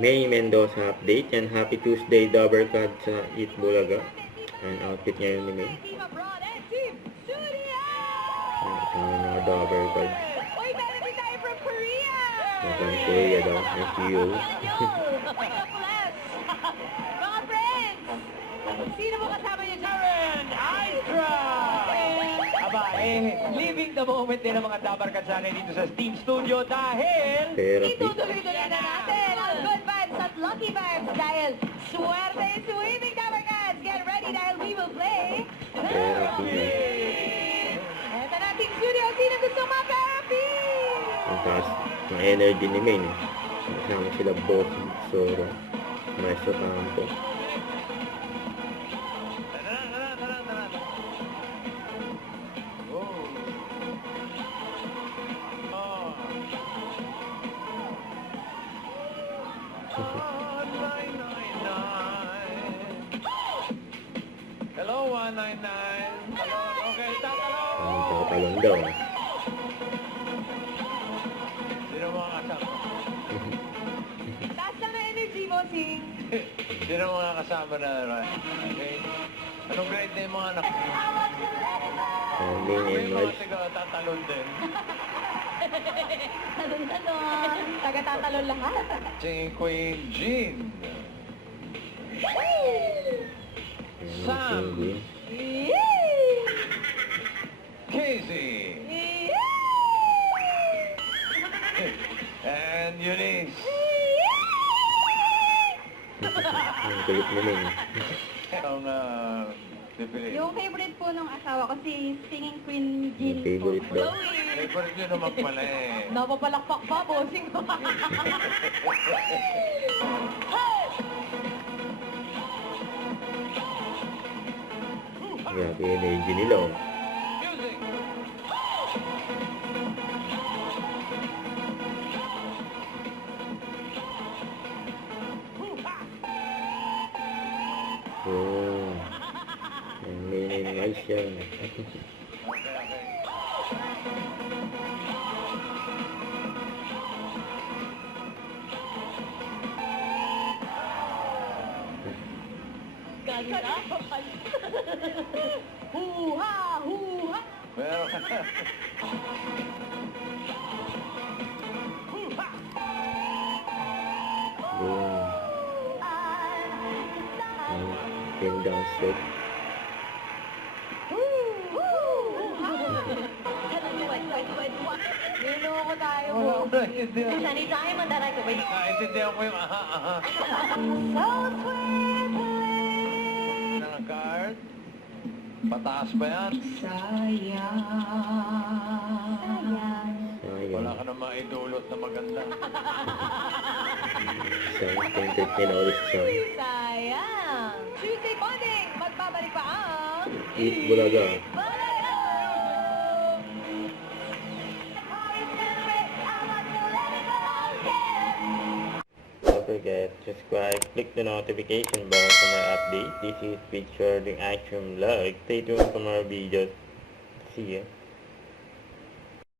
May Mendoza update. Yan, happy Tuesday, Dabber Card sa Eat Bulaga. Ang outfit ngayon ni May. Ang mga Dabber Card. Uy, meron din tayo from Korea! From Korea daw. Ang CEO. Mga friends! Sino mo kasama niyo dyan? Aba, living the moment din ang mga Dabar Katsane dito sa Steam Studio dahil... Therapy. Itutuloy-tuloy na natin ang good vibes at lucky vibes dahil swerte swimming Dabar Cats! Get ready dahil we will play Therapy. Eto na, Team Studio, sino gusto ma-therapy? Ang taas ng energy ni May. Kasama sila Boss, Sora, Maestro Campo. Hello, 199. Hello, okay, tatalon. Ang tatalon daw. Sino mga kasama? Taas lang na energy mo, Sing. Sino mga kasama na, okay? Anong grade na yung mga anak? Ang May May and mga Miles. taga-tatalon din. Talon-talon. Taga-tatalon lahat. Si Queen Jean. Sam. Casey. And Eunice. Ang galit ni May. Ang pipili. Yung favorite po nung asawa ko, si Singing Queen Jean. Yung favorite daw. Favorite nyo naman pala eh. Napapalakpak pa, bossing ko. Grabe energy nila. Oh. Music. Oh. Ang May and Miles yan. Okay, okay. Ganda. Huha! Huha! Meron. Boom. Pin down slope. Niloko tayo, Wala ko bossing. naintindihan. Anytime, mandaray ko ba yun? Naintindihan ko yung aha. So sweet. Ng card. Pataas ba yan? Sayang. Wala Sayang. ka na maidulot na maganda. Isang painted niya na ulit siya. Sayang. Tuesday morning, magbabalik pa ang... Eat Bulaga. Bulaga! Don't forget, subscribe, click the notification bell for more updates. This is Picture the Action Vlog. Stay tuned for more videos. See ya.